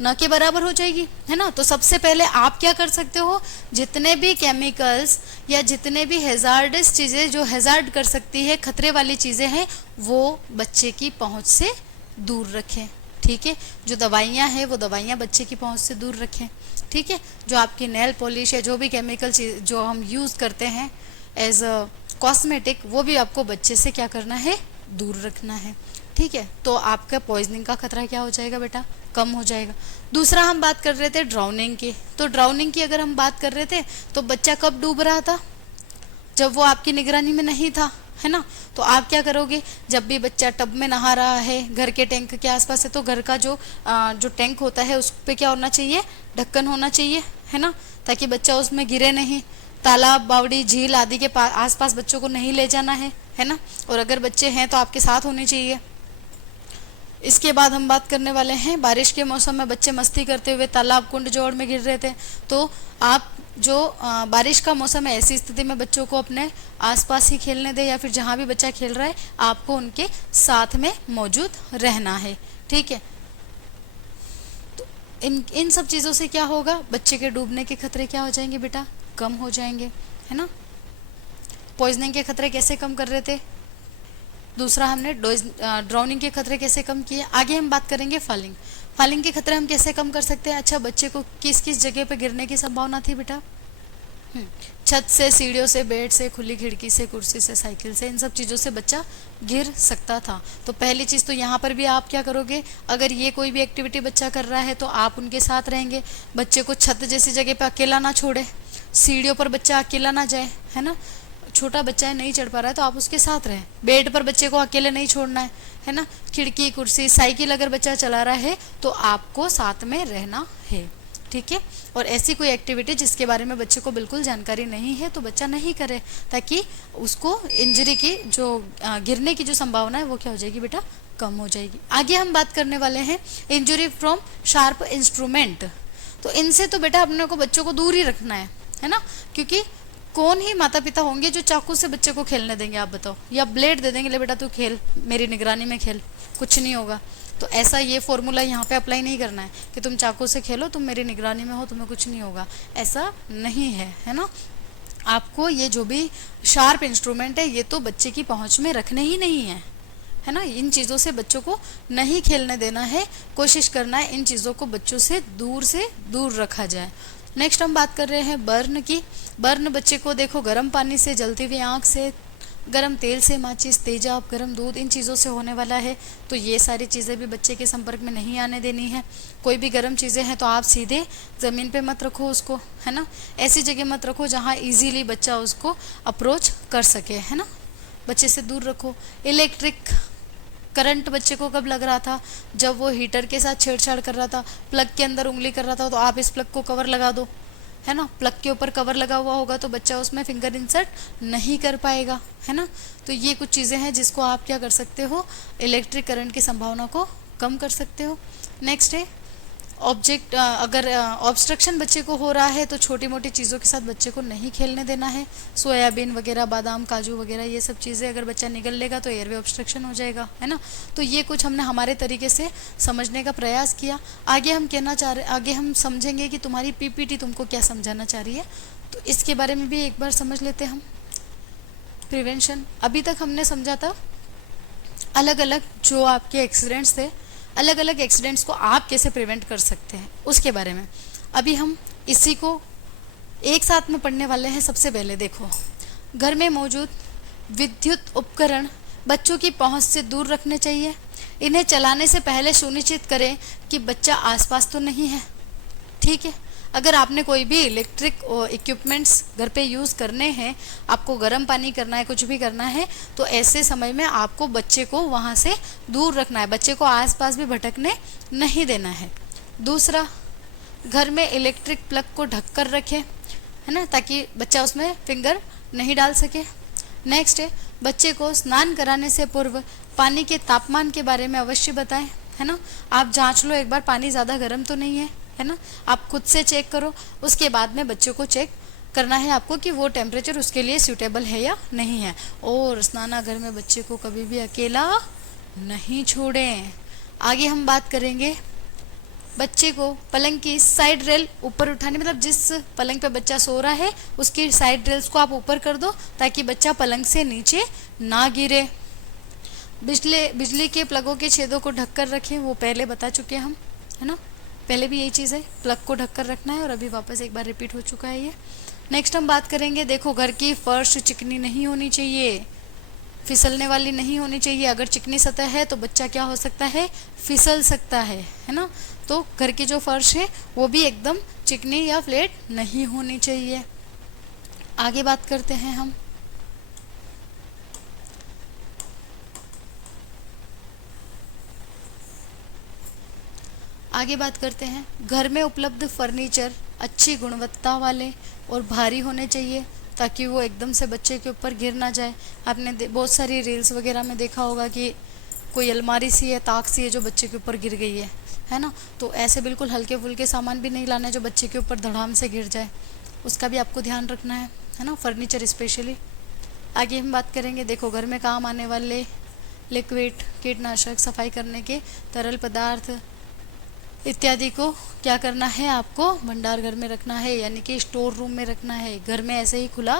न के बराबर हो जाएगी, है ना। तो सबसे पहले आप क्या कर सकते हो, जितने भी केमिकल्स या जितने भी हैजार्डस चीजें जो हैजार्ड कर सकती है, खतरे वाली चीजें हैं, वो बच्चे की पहुंच से दूर रखें। ठीक है, जो दवाइयाँ हैं वो दवाइयाँ बच्चे की पहुंच से दूर रखें। ठीक है, जो आपकी नेल पॉलिश या जो भी केमिकल चीज जो हम यूज करते हैं एज अ कॉस्मेटिक, वो भी आपको बच्चे से क्या करना है, दूर रखना है। ठीक है, तो आपका पॉइजनिंग का खतरा क्या हो जाएगा बेटा, कम हो जाएगा। दूसरा हम बात कर रहे थे ड्राउनिंग की, तो ड्राउनिंग की अगर हम बात कर रहे थे तो बच्चा कब डूब रहा था, जब वो आपकी निगरानी में नहीं था, है ना। तो आप क्या करोगे, जब भी बच्चा टब में नहा रहा है, घर के टैंक के आसपास है, तो घर का जो टैंक होता है उस पे क्या होना चाहिए, ढक्कन होना चाहिए, है ना, ताकि बच्चा उसमें गिरे नहीं। तालाब, बावड़ी, झील आदि के आसपास बच्चों को नहीं ले जाना है ना। और अगर बच्चे हैं तो आपके साथ होने चाहिए। इसके बाद हम बात करने वाले हैं, बारिश के मौसम में बच्चे मस्ती करते हुए तालाब, कुंड, जोड़ में गिर रहे थे, तो आप जो बारिश का मौसम है, ऐसी स्थिति में बच्चों को अपने आसपास ही खेलने दें, या फिर जहाँ भी बच्चा खेल रहा है आपको उनके साथ में मौजूद रहना है, ठीक है। तो इन सब चीज़ों से क्या होगा, बच्चे के डूबने के खतरे क्या हो जाएंगे बेटा, कम हो जाएंगे, है ना। पॉइजनिंग के खतरे कैसे कम कर रहे थे, दूसरा हमने ड्राउनिंग के खतरे कैसे कम किए। आगे हम बात करेंगे फॉलिंग। फॉलिंग के खतरे हम कैसे कम कर सकते हैं। अच्छा, बच्चे को किस किस जगह पे गिरने की संभावना थी बेटा, छत से, सीढ़ियों से, बेड से, खुली खिड़की से, कुर्सी से, साइकिल से, इन सब चीज़ों से बच्चा गिर सकता था। तो पहली चीज़ तो यहाँ पर भी आप क्या करोगे, अगर ये कोई भी एक्टिविटी बच्चा कर रहा है तो आप उनके साथ रहेंगे। बच्चे को छत जैसी जगह पे अकेला ना छोड़े, सीढ़ियों पर बच्चा अकेला ना जाए, है ना। छोटा बच्चा है, नहीं चढ़ पा रहा है तो आप उसके साथ रहें। बेड पर बच्चे को अकेले नहीं छोड़ना है ना। खिड़की, कुर्सी, साइकिल अगर बच्चा चला रहा है तो आपको साथ में रहना है, ठीक है। और ऐसी कोई एक्टिविटी जिसके बारे में बच्चे को बिल्कुल जानकारी नहीं है तो बच्चा नहीं करे, ताकि उसको इंजरी की जो गिरने की जो संभावना है वो क्या हो जाएगी बेटा, कम हो जाएगी। आगे हम बात करने वाले हैं इंजरी फ्रॉम शार्प इंस्ट्रूमेंट। तो इनसे तो बेटा अपने को बच्चों को दूर ही रखना है ना, क्योंकि कौन ही माता पिता होंगे जो चाकू से बच्चे को खेलने देंगे, आप बताओ, या ब्लेड दे देंगे, ले बेटा तू खेल, मेरी निगरानी में खेल, कुछ नहीं होगा। तो ऐसा ये फॉर्मूला यहाँ पे अप्लाई नहीं करना है कि तुम चाकू से खेलो, तुम मेरी निगरानी में हो, तुम्हें कुछ नहीं होगा, ऐसा नहीं है ना। आपको ये जो भी शार्प इंस्ट्रूमेंट है ये तो बच्चे की पहुँच में रखने ही नहीं है ना। इन चीज़ों से बच्चों को नहीं खेलने देना है, कोशिश करना है इन चीज़ों को बच्चों से दूर रखा जाए। नेक्स्ट हम बात कर रहे हैं बर्न की। बर्न बच्चे को देखो गर्म पानी से, जलती हुई आँख से, गर्म तेल से, माचिस, तेजाब, गर्म दूध, इन चीज़ों से होने वाला है। तो ये सारी चीज़ें भी बच्चे के संपर्क में नहीं आने देनी है। कोई भी गर्म चीज़ें हैं तो आप सीधे ज़मीन पे मत रखो उसको, है ना। ऐसी जगह मत रखो जहाँ इजीली बच्चा उसको अप्रोच कर सके, है ना। बच्चे से दूर रखो। इलेक्ट्रिक करंट बच्चे को कब लग रहा था, जब वो हीटर के साथ छेड़छाड़ कर रहा था, प्लग के अंदर उंगली कर रहा था, तो आप इस प्लग को कवर लगा दो, है ना। प्लग के ऊपर कवर लगा हुआ होगा तो बच्चा उसमें फिंगर इंसर्ट नहीं कर पाएगा, है ना। तो ये कुछ चीज़ें हैं जिसको आप क्या कर सकते हो, इलेक्ट्रिक करंट की संभावना को कम कर सकते हो। नेक्स्ट है अगर ऑब्स्ट्रक्शन बच्चे को हो रहा है तो छोटी मोटी चीज़ों के साथ बच्चे को नहीं खेलने देना है। सोयाबीन वगैरह, बादाम, काजू वगैरह, ये सब चीज़ें अगर बच्चा निगल लेगा तो एयरवे ऑब्स्ट्रक्शन हो जाएगा, है ना। तो ये कुछ हमने हमारे तरीके से समझने का प्रयास किया। आगे हम समझेंगे कि तुम्हारी पीपीटी तुमको क्या समझाना चाह रही है, तो इसके बारे में भी एक बार समझ लेते हैं हम। प्रिवेंशन, अभी तक हमने समझा था अलग अलग जो आपके एक्सीडेंट्स थे, अलग अलग एक्सीडेंट्स को आप कैसे प्रिवेंट कर सकते हैं उसके बारे में। अभी हम इसी को एक साथ में पढ़ने वाले हैं। सबसे पहले देखो, घर में मौजूद विद्युत उपकरण बच्चों की पहुंच से दूर रखने चाहिए। इन्हें चलाने से पहले सुनिश्चित करें कि बच्चा आसपास तो नहीं है, ठीक है। अगर आपने कोई भी इलेक्ट्रिक इक्विपमेंट्स घर पे यूज़ करने हैं, आपको गर्म पानी करना है, कुछ भी करना है, तो ऐसे समय में आपको बच्चे को वहाँ से दूर रखना है, बच्चे को आसपास भी भटकने नहीं देना है। दूसरा, घर में इलेक्ट्रिक प्लग को ढक कर रखें, है ना, ताकि बच्चा उसमें फिंगर नहीं डाल सके। नेक्स्ट है, बच्चे को स्नान कराने से पूर्व पानी के तापमान के बारे में अवश्य बताएं, है ना। आप जांच लो एक बार, पानी ज़्यादा गर्म तो नहीं है ना। आप खुद से चेक करो, उसके बाद में बच्चों को चेक करना है आपको कि वो टेम्परेचर उसके लिए सूटेबल है या नहीं है। और स्नानागार में बच्चे को कभी भी अकेला नहीं छोड़ें। आगे हम बात करेंगे बच्चे को पलंग की साइड रेल ऊपर उठाने, मतलब जिस पलंग पे बच्चा सो रहा है उसकी साइड रेल्स को आप ऊपर कर दो ताकि बच्चा पलंग से नीचे ना गिरे। बिजली के प्लगों के छेदों को ढककर रखें, वो पहले बता चुके हैं हम, है ना। पहले भी यही चीज़ है, प्लग को ढककर रखना है, और अभी वापस एक बार रिपीट हो चुका है ये। नेक्स्ट हम बात करेंगे, देखो घर की फर्श चिकनी नहीं होनी चाहिए। फिसलने वाली नहीं होनी चाहिए। अगर चिकनी सतह है तो बच्चा क्या हो सकता है, फिसल सकता है ना। तो घर की जो फर्श है वो भी एकदम चिकनी या फ्लैट नहीं होनी चाहिए। आगे बात करते हैं हम। आगे बात करते हैं, घर में उपलब्ध फर्नीचर अच्छी गुणवत्ता वाले और भारी होने चाहिए ताकि वो एकदम से बच्चे के ऊपर गिर ना जाए। आपने बहुत सारी रील्स वगैरह में देखा होगा कि कोई अलमारी सी है, ताक सी है जो बच्चे के ऊपर गिर गई है ना। तो ऐसे बिल्कुल हल्के फुल्के सामान भी नहीं लाना जो बच्चे के ऊपर धड़ाम से गिर जाए, उसका भी आपको ध्यान रखना है ना, फर्नीचर स्पेशली। आगे हम बात करेंगे, देखो घर में काम आने वाले लिक्विड, कीटनाशक, सफाई करने के तरल पदार्थ इत्यादि को क्या करना है, आपको भंडार घर में रखना है, यानी कि स्टोर रूम में रखना है। घर में ऐसे ही खुला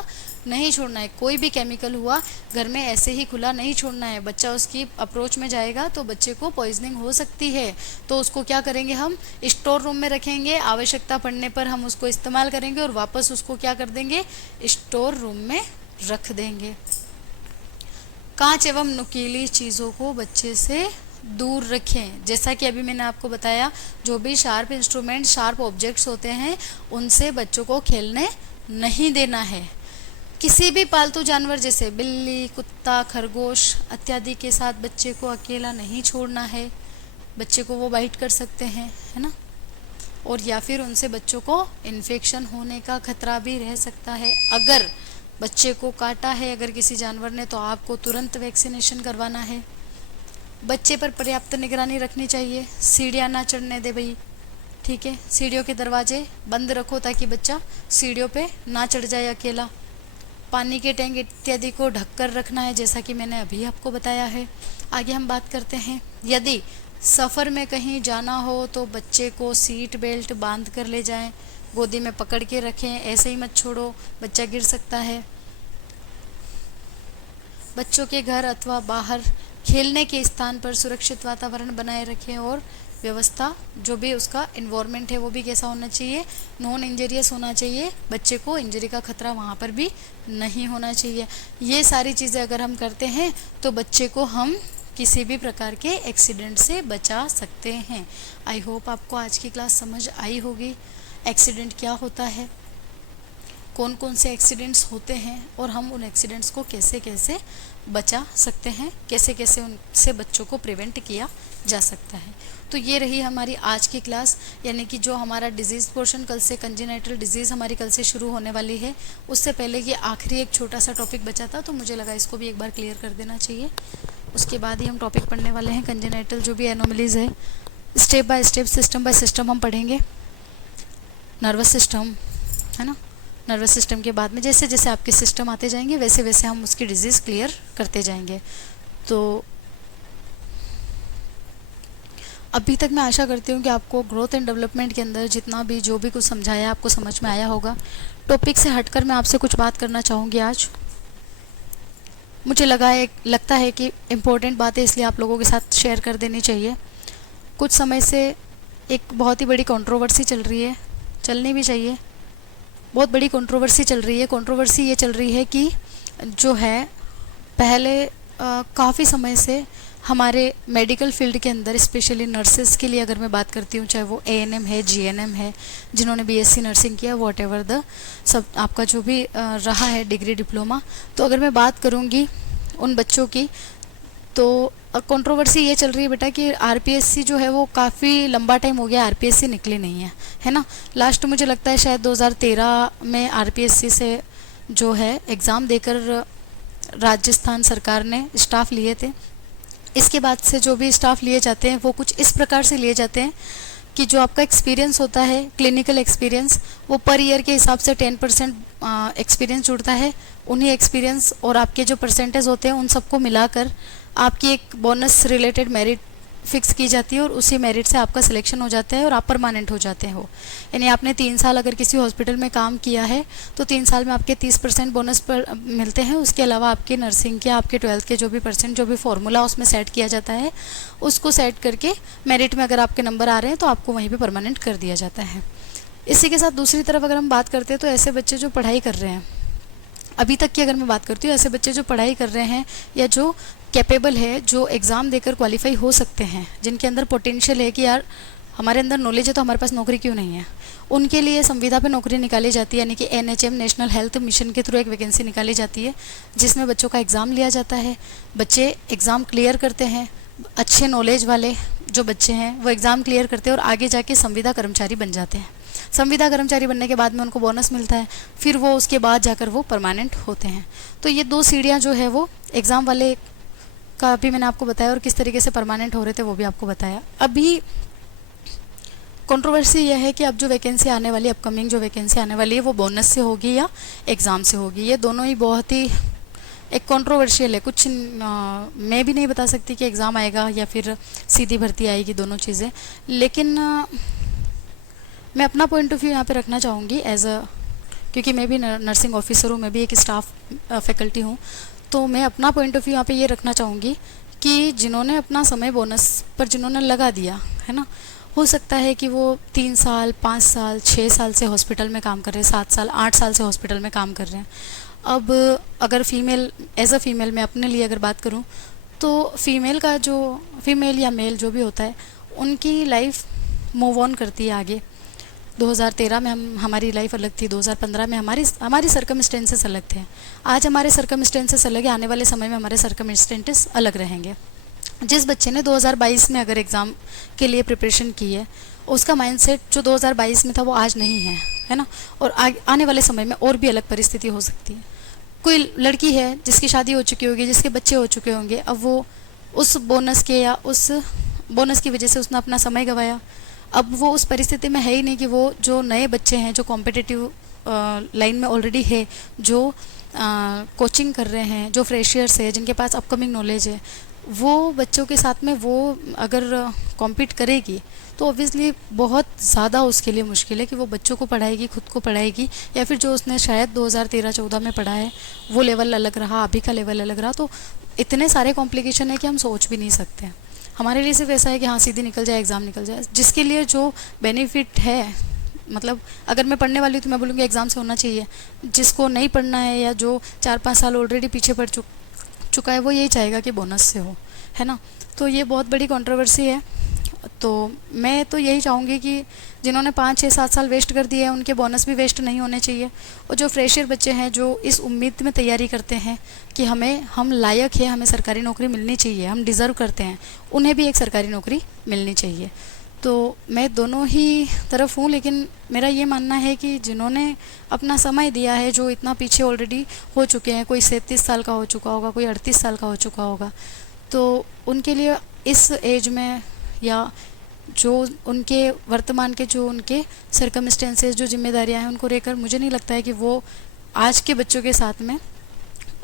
नहीं छोड़ना है। कोई भी केमिकल हुआ घर में ऐसे ही खुला नहीं छोड़ना है। बच्चा उसकी अप्रोच में जाएगा तो बच्चे को पॉइजनिंग हो सकती है। तो उसको क्या करेंगे, हम स्टोर रूम में रखेंगे, आवश्यकता पड़ने पर हम उसको इस्तेमाल करेंगे और वापस उसको क्या कर देंगे, स्टोर रूम में रख देंगे। कांच एवं नुकीली चीज़ों को बच्चे से दूर रखें। जैसा कि अभी मैंने आपको बताया, जो भी शार्प इंस्ट्रूमेंट, शार्प ऑब्जेक्ट्स होते हैं उनसे बच्चों को खेलने नहीं देना है। किसी भी पालतू जानवर जैसे बिल्ली, कुत्ता, खरगोश इत्यादि के साथ बच्चे को अकेला नहीं छोड़ना है। बच्चे को वो बाइट कर सकते हैं, है ना, और या फिर उनसे बच्चों को इन्फेक्शन होने का खतरा भी रह सकता है। अगर बच्चे को काटा है अगर किसी जानवर ने, तो आपको तुरंत वैक्सीनेशन करवाना है। बच्चे पर पर्याप्त निगरानी रखनी चाहिए। सीढ़ियाँ ना चढ़ने दे भाई, ठीक है। सीढ़ियों के दरवाजे बंद रखो ताकि बच्चा सीढ़ियों पे ना चढ़ जाए अकेला। पानी के टैंक इत्यादि को ढककर रखना है, जैसा कि मैंने अभी आपको बताया है। आगे हम बात करते हैं, यदि सफ़र में कहीं जाना हो तो बच्चे को सीट बेल्ट बांध कर ले जाएं, गोदी में पकड़ के रखें, ऐसे ही मत छोड़ो, बच्चा गिर सकता है। बच्चों के घर अथवा बाहर खेलने के स्थान पर सुरक्षित वातावरण बनाए रखें और व्यवस्था, जो भी उसका इन्वायरमेंट है वो भी कैसा होना चाहिए, नॉन इंजरियस होना चाहिए। बच्चे को इंजरी का खतरा वहाँ पर भी नहीं होना चाहिए। ये सारी चीज़ें अगर हम करते हैं तो बच्चे को हम किसी भी प्रकार के एक्सीडेंट से बचा सकते हैं। आई होप आपको आज की क्लास समझ आई होगी। एक्सीडेंट क्या होता है, कौन कौन से एक्सीडेंट्स होते हैं और हम उन एक्सीडेंट्स को कैसे कैसे बचा सकते हैं, कैसे कैसे उनसे बच्चों को प्रिवेंट किया जा सकता है। तो ये रही हमारी आज की क्लास, यानी कि जो हमारा डिजीज़ पोर्शन कल से, कंजेनाइटल डिजीज़ हमारी कल से शुरू होने वाली है। उससे पहले ये आखिरी एक छोटा सा टॉपिक बचा था, तो मुझे लगा इसको भी एक बार क्लियर कर देना चाहिए। उसके बाद ही हम टॉपिक पढ़ने वाले हैं कंजेनाइटल जो भी एनोमलीज़ है। Step by step, system by system हम पढ़ेंगे। नर्वस सिस्टम, है ना, नर्वस सिस्टम के बाद में जैसे जैसे आपके सिस्टम आते जाएंगे वैसे वैसे हम उसकी डिजीज़ क्लियर करते जाएंगे। तो अभी तक मैं आशा करती हूँ कि आपको ग्रोथ एंड डेवलपमेंट के अंदर जितना भी जो भी कुछ समझाया आपको समझ में आया होगा। टॉपिक से हटकर मैं आपसे कुछ बात करना चाहूँगी आज। मुझे लगता है कि इम्पोर्टेंट बातें इसलिए आप लोगों के साथ शेयर कर देनी चाहिए। कुछ समय से एक बहुत ही बड़ी कंट्रोवर्सी चल रही है, चलनी भी चाहिए। बहुत बड़ी कंट्रोवर्सी चल रही है। कंट्रोवर्सी ये चल रही है कि जो है पहले काफ़ी समय से हमारे मेडिकल फील्ड के अंदर, स्पेशली नर्सेस के लिए अगर मैं बात करती हूँ, चाहे वो एएनएम है, जीएनएम है, जिन्होंने बीएससी नर्सिंग किया, वॉट एवर द सब आपका जो भी रहा है डिग्री, डिप्लोमा, तो अगर मैं बात करूँगी उन बच्चों की, तो कंट्रोवर्सी ये चल रही है बेटा कि आरपीएससी जो है वो काफ़ी लंबा टाइम हो गया आरपीएससी निकली नहीं है ना। लास्ट मुझे लगता है शायद 2013 में आरपीएससी से जो है एग्ज़ाम देकर राजस्थान सरकार ने स्टाफ लिए थे। इसके बाद से जो भी स्टाफ लिए जाते हैं वो कुछ इस प्रकार से लिए जाते हैं कि जो आपका एक्सपीरियंस होता है, क्लिनिकल एक्सपीरियंस, वो पर ईयर के हिसाब से 10% एक्सपीरियंस जुड़ता है। उन्हीं एक्सपीरियंस और आपके जो परसेंटेज होते हैं उन सबको मिलाकर आपकी एक बोनस रिलेटेड मेरिट फिक्स की जाती है और उसी मेरिट से आपका सिलेक्शन हो जाता है और आप परमानेंट हो जाते हो। यानी आपने 3 साल अगर किसी हॉस्पिटल में काम किया है तो 3 साल में आपके 30% बोनस पर मिलते हैं। उसके अलावा आपके नर्सिंग के, आपके 12th के जो भी परसेंट, जो भी फॉर्मूला उसमें सेट किया जाता है, उसको सेट करके मेरिट में अगर आपके नंबर आ रहे हैं तो आपको वहीं पर परमानेंट कर दिया जाता है। इसी के साथ दूसरी तरफ अगर हम बात करते हैं तो ऐसे बच्चे जो पढ़ाई कर रहे हैं, अभी तक की अगर मैं बात करती हूँ, ऐसे बच्चे जो पढ़ाई कर रहे हैं या जो कैपेबल है, जो एग्ज़ाम देकर क्वालिफाई हो सकते हैं, जिनके अंदर पोटेंशियल है कि यार हमारे अंदर नॉलेज है तो हमारे पास नौकरी क्यों नहीं है, उनके लिए संविदा पे नौकरी निकाली जाती है। यानी कि NHM नेशनल हेल्थ मिशन के थ्रू एक वैकेंसी निकाली जाती है जिसमें बच्चों का एग्ज़ाम लिया जाता है। बच्चे एग्ज़ाम क्लियर करते हैं, अच्छे नॉलेज वाले जो बच्चे हैं वो एग्ज़ाम क्लियर करते हैं और आगे जाके संविदा कर्मचारी बन जाते हैं। संविदा कर्मचारी बनने के बाद में उनको बोनस मिलता है, फिर वो उसके बाद जाकर वो परमानेंट होते हैं। तो ये 2 सीढ़ियाँ जो है वो एग्ज़ाम वाले का भी मैंने आपको बताया और किस तरीके से परमानेंट हो रहे थे वो भी आपको बताया। अभी कंट्रोवर्सी यह है कि अब जो वैकेंसी आने वाली, अपकमिंग जो वैकेंसी आने वाली है वो बोनस से होगी या एग्ज़ाम से होगी। ये दोनों ही बहुत ही एक कंट्रोवर्शियल है। कुछ मैं भी नहीं बता सकती कि एग्ज़ाम आएगा या फिर सीधी भर्ती आएगी, दोनों चीज़ें। लेकिन मैं अपना पॉइंट ऑफ व्यू यहाँ पे रखना चाहूँगी क्योंकि मैं भी नर्सिंग ऑफिसर हूँ, मैं भी एक स्टाफ फैकल्टी हूँ, तो मैं अपना पॉइंट ऑफ व्यू यहाँ पे ये रखना चाहूँगी कि जिन्होंने अपना समय बोनस पर जिन्होंने लगा दिया है ना, हो सकता है कि वो 3 साल 5 साल 6 साल से हॉस्पिटल में काम कर रहे हैं, 7 साल 8 साल से हॉस्पिटल में काम कर रहे हैं। अब अगर एज अ फीमेल मैं अपने लिए अगर बात करूँ तो फीमेल या मेल जो भी होता है उनकी लाइफ मूव ऑन करती है आगे। 2013 में हमारी लाइफ अलग थी, 2015 में हमारी सर्कमस्टेंसेस अलग थे। आज हमारे सर्कमस्टेंसेस अलग है, आने वाले समय में हमारे सर्कमस्टेंसेस अलग रहेंगे। जिस बच्चे ने 2022 में अगर एग्ज़ाम के लिए प्रिपरेशन की है, उसका माइंडसेट जो 2022 में था वो आज नहीं है ना, और आने वाले समय में और भी अलग परिस्थिति हो सकती है। कोई लड़की है जिसकी शादी हो चुकी होगी, जिसके बच्चे हो चुके होंगे, अब वो उस बोनस के या उस बोनस की वजह से उसने अपना समय गंवाया। अब वो उस परिस्थिति में है ही नहीं कि वो जो नए बच्चे हैं जो कॉम्पिटिटिव लाइन में ऑलरेडी है, जो कोचिंग कर रहे हैं, जो फ्रेशर्स है, जिनके पास अपकमिंग नॉलेज है, वो बच्चों के साथ में वो अगर कॉम्पीट करेगी तो ऑब्वियसली बहुत ज़्यादा उसके लिए मुश्किल है कि वो बच्चों को पढ़ाएगी, खुद को पढ़ाएगी, या फिर जो उसने शायद 2013-14 में पढ़ा है वो लेवल अलग रहा, अभी का लेवल अलग रहा। तो इतने सारे कॉम्प्लिकेशन है कि हम सोच भी नहीं सकते। हमारे लिए सिर्फ ऐसा है कि हाँ सीधी निकल जाए, एग्ज़ाम निकल जाए। जिसके लिए जो बेनिफिट है, मतलब अगर मैं पढ़ने वाली हूँ तो मैं बोलूँगी एग्ज़ाम से होना चाहिए। जिसको नहीं पढ़ना है या जो 4-5 साल ऑलरेडी पीछे पड़ चुका है वो यही चाहेगा कि बोनस से हो, है ना। तो ये बहुत बड़ी कंट्रोवर्सी है। तो मैं तो यही चाहूँगी कि जिन्होंने 5-6-7 साल वेस्ट कर दिए हैं उनके बोनस भी वेस्ट नहीं होने चाहिए। और जो फ्रेशर बच्चे हैं जो इस उम्मीद में तैयारी करते हैं कि हम लायक है, हमें सरकारी नौकरी मिलनी चाहिए, हम डिज़र्व करते हैं, उन्हें भी एक सरकारी नौकरी मिलनी चाहिए। तो मैं दोनों ही तरफ हूँ, लेकिन मेरा ये मानना है कि जिन्होंने अपना समय दिया है, जो इतना पीछे ऑलरेडी हो चुके हैं, कोई 37 साल का हो चुका होगा, कोई 38 साल का हो चुका होगा, तो उनके लिए इस एज में या जो उनके वर्तमान के जो उनके सर्कमस्टेंसेस, जो जिम्मेदारियां हैं, उनको लेकर मुझे नहीं लगता है कि वो आज के बच्चों के साथ में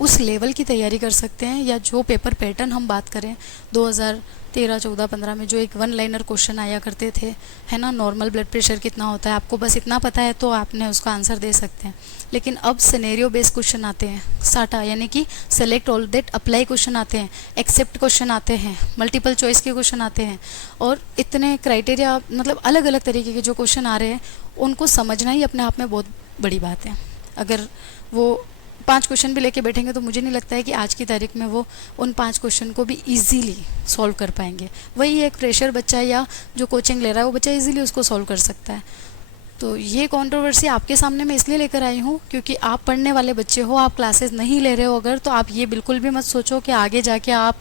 उस लेवल की तैयारी कर सकते हैं। या जो पेपर पैटर्न हम बात करें 2013, 14, 15 में जो एक 1 लाइनर क्वेश्चन आया करते थे, है ना, नॉर्मल ब्लड प्रेशर कितना होता है, आपको बस इतना पता है तो आपने उसका आंसर दे सकते हैं। लेकिन अब सिनेरियो बेस्ड क्वेश्चन आते हैं, साटा यानी कि select all that apply question आते हैं, एक्सेप्ट क्वेश्चन आते हैं, मल्टीपल चॉइस के क्वेश्चन आते हैं, और इतने क्राइटेरिया, मतलब अलग अलग तरीके के जो क्वेश्चन आ रहे हैं, उनको समझना ही अपने आप में बहुत बड़ी बात है। अगर वो 5 क्वेश्चन भी लेके बैठेंगे तो मुझे नहीं लगता है कि आज की तारीख में वो उन 5 क्वेश्चन को भी इजीली सॉल्व कर पाएंगे। वही एक फ्रेशर बच्चा या जो कोचिंग ले रहा है वो बच्चा इजीली उसको सॉल्व कर सकता है। तो ये कंट्रोवर्सी आपके सामने मैं इसलिए लेकर आई हूँ क्योंकि आप पढ़ने वाले बच्चे हो, आप क्लासेस नहीं ले रहे हो अगर, तो आप ये बिल्कुल भी मत सोचो कि आगे जाके आप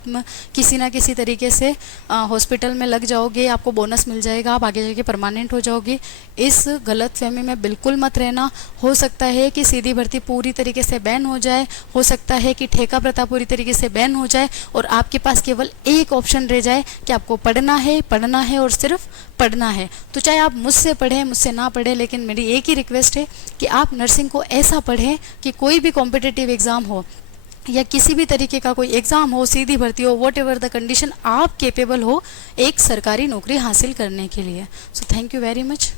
किसी ना किसी तरीके से हॉस्पिटल में लग जाओगे, आपको बोनस मिल जाएगा, आप आगे जाके परमानेंट हो जाओगे। इस गलत फहमी में बिल्कुल मत रहना। हो सकता है कि सीधी भर्ती पूरी तरीके से बैन हो जाए, हो सकता है कि ठेका प्रथा पूरी तरीके से बैन हो जाए और आपके पास केवल एक ऑप्शन रह जाए कि आपको पढ़ना है और सिर्फ पढ़ना है। तो चाहे आप मुझसे पढ़ें, मुझसे ना पढ़ें, लेकिन मेरी एक ही रिक्वेस्ट है कि आप नर्सिंग को ऐसा पढ़ें कि कोई भी कॉम्पिटिटिव एग्ज़ाम हो या किसी भी तरीके का कोई एग्ज़ाम हो, सीधी भर्ती हो, वॉट एवर द कंडीशन, आप केपेबल हो एक सरकारी नौकरी हासिल करने के लिए। So thank you very much.